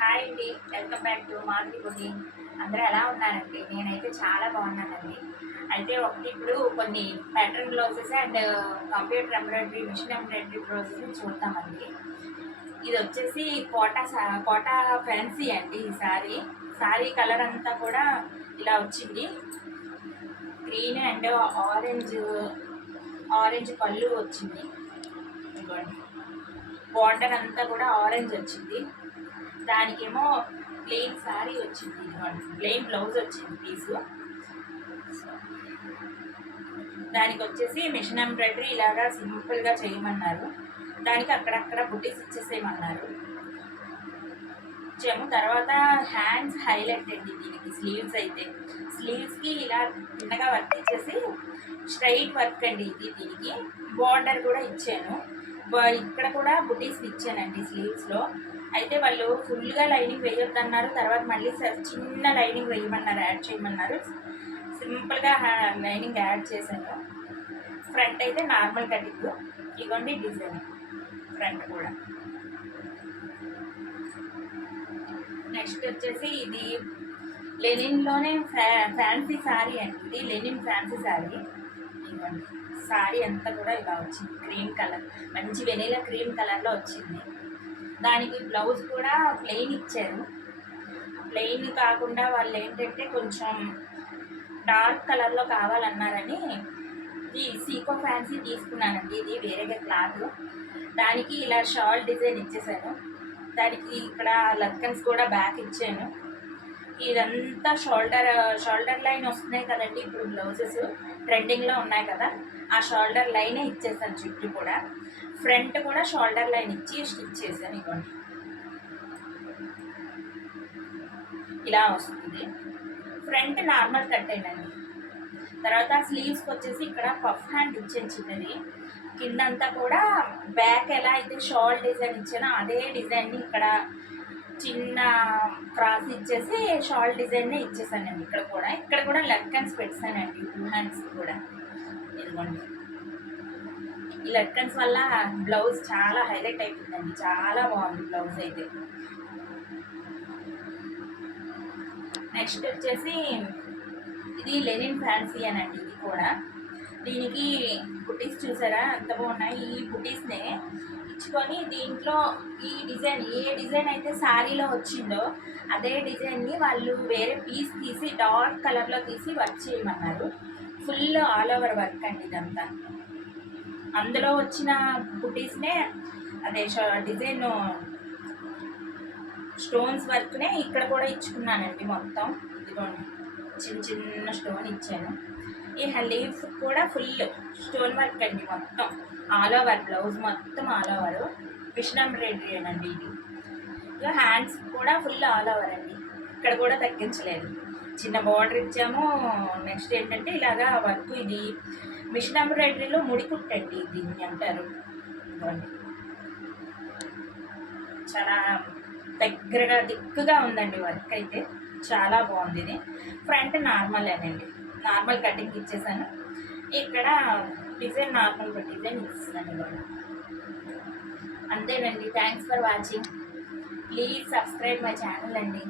Hi అండి, welcome back to Madhuri beauty. అందరూ ఎలా ఉన్నారండి? నేనైతే చాలా బాగున్నానండి. అయితే ఇప్పుడు కొన్ని pattern blouses and computer embroidery, machine embroidery blouses చూద్దామండి. ఇది వచ్చేసి కోటా ఫ్యాన్సీ అండి. ఈ సారీ కలర్ అంతా కూడా ఇలా వచ్చింది. గ్రీన్ అండ్ ఆరెంజ్ పళ్ళు వచ్చింది. బార్డర్ అంతా కూడా ఆరెంజ్ వచ్చింది. దానికేమో ప్లెయిన్ శారీ వచ్చింది, ప్లెయిన్ బ్లౌజ్ వచ్చింది పీసు. దానికి వచ్చేసి మిషన్ ఎంబ్రాయిడరీ ఇలాగా సింపుల్గా చేయమన్నారు. దానికి అక్కడక్కడ బుట్టీస్ ఇచ్చేసేయమన్నారు. తర్వాత హ్యాండ్స్ హైలైట్ అండి దీనికి. స్లీవ్స్కి ఇలా చిన్నగా వర్క్ ఇచ్చేసి స్ట్రైట్ వర్క్ అండి ఇది. దీనికి బార్డర్ కూడా ఇచ్చాను. ఇక్కడ కూడా బుటీస్ ఇచ్చానండి స్లీవ్స్లో. అయితే వాళ్ళు ఫుల్గా లైనింగ్ వేయొద్దన్నారు. తర్వాత మళ్ళీ చిన్న లైనింగ్ వేయమన్నారు, యాడ్ చేయమన్నారు. సింపుల్గా లైనింగ్ యాడ్ చేశాను. ఫ్రంట్ అయితే నార్మల్ కటింగ్. ఇవ్వండి డిజైన్ ఫ్రంట్ కూడా. నెక్స్ట్ వచ్చేసి ఇది లెనిన్లోనే ఫ్యాన్సీ శారీ అండి. ఇది లెనిన్ ఫ్యాన్సీ శారీ. ఇవ్వండి శారీ అంతా కూడా ఇలా వచ్చింది, క్రీమ్ కలర్, మంచి వెనీలా క్రీమ్ కలర్లో వచ్చింది. దానికి బ్లౌజ్ కూడా ప్లెయిన్ ఇచ్చారు. ప్లెయిన్ కాకుండా వాళ్ళు ఏంటంటే కొంచెం డార్క్ కలర్లో కావాలన్నారని ఈ సీకో ఫ్యాన్సీ తీసుకున్నానండి. ఇది వేరేగా క్లాత్. దానికి ఇలా షాల్ డిజైన్ ఇచ్చేసాను. దానికి ఇక్కడ లక్కన్స్ కూడా బ్యాక్ ఇచ్చాను. ఇదంతా షోల్డర్ లైన్ వస్తున్నాయి కదండి ఇప్పుడు బ్లౌజెస్ ట్రెండింగ్లో ఉన్నాయి కదా, ఆ షోల్డర్ లైనే ఇచ్చేసాను. చుట్టూ కూడా ఫ్రంట్ కూడా షోల్డర్ లైన్ ఇచ్చి స్టిచ్ చేశాను. ఇవ్వండి ఇలా వస్తుంది. ఫ్రంట్ నార్మల్ కట్ అయినండి. తర్వాత స్లీవ్స్కి వచ్చేసి ఇక్కడ పఫ్ హ్యాండ్ ఇచ్చాను చిన్నది. కిందంతా కూడా బ్యాక్ ఎలా అయితే షాల్ డిజైన్ ఇచ్చానో అదే డిజైన్ని ఇక్కడ చిన్న క్రాస్ ఇచ్చేసి షాల్ డిజైన్నే ఇచ్చేసానండి. ఇక్కడ కూడా లక్కన్స్ పెట్టానండి, 2 హ్యాండ్స్ కూడా. ఇదిగోండి ఈ లక్కన్స్ వల్ల బ్లౌజ్ చాలా హైలైట్ అయిపోతుందండి. చాలా బాగుంది బ్లౌజ్ అయితే. నెక్స్ట్ వచ్చేసి ఇది లెనిన్ ఫ్యాన్సీ అనండి. ఇది కూడా దీనికి బుటీస్ చూసారా ఎంత బాగున్నాయి. ఈ బుటీస్నే ఇచ్చుకొని దీంట్లో ఈ డిజైన్, ఏ డిజైన్ అయితే శారీలో వచ్చిందో అదే డిజైన్ని వాళ్ళు వేరే పీస్ తీసి డార్క్ కలర్లో తీసి వర్క్ చేయమన్నారు. ఫుల్ ఆల్ ఓవర్ వర్క్ అండి ఇదంతా. అందులో వచ్చిన బుటీస్నే అదే డిజైన్ స్టోన్స్ వర్క్నే ఇక్కడ కూడా ఇచ్చుకున్నానండి. మొత్తం ఇదిగోండి చిన్న చిన్న స్టోన్ ఇచ్చాను. ఈ లీవ్స్ కూడా ఫుల్ స్టోన్ వర్క్ అండి. మొత్తం ఆల్ ఓవర్ బ్లౌజ్ మొత్తం ఆల్ ఓవర్ మిషన్ ఎంబ్రాయిడరీ అండి ఇది. ఇక హ్యాండ్స్ కూడా ఫుల్ ఆల్ ఓవర్ అండి. ఇక్కడ కూడా తగ్గించలేదు, చిన్న బార్డర్ ఇచ్చాము. నెక్స్ట్ ఏంటంటే ఇలాగా వర్క్. ఇది మిషన్ ఎంబ్రాయిడరీలో ముడికుట్టండి దీన్ని అంటారు. చాలా దగ్గరగా దిక్కుగా ఉందండి వర్క్ అయితే. చాలా బాగుంది. ఇది ఫ్రంట్ నార్మల్ అనండి, నార్మల్ కటింగ్ ఇచ్చేసాను. ఇక్కడ డిజైన్ నార్మల్ డిజైన్ ఇస్తున్నాను. అంతేనండి. Thanks for watching. Please subscribe my channel అండి.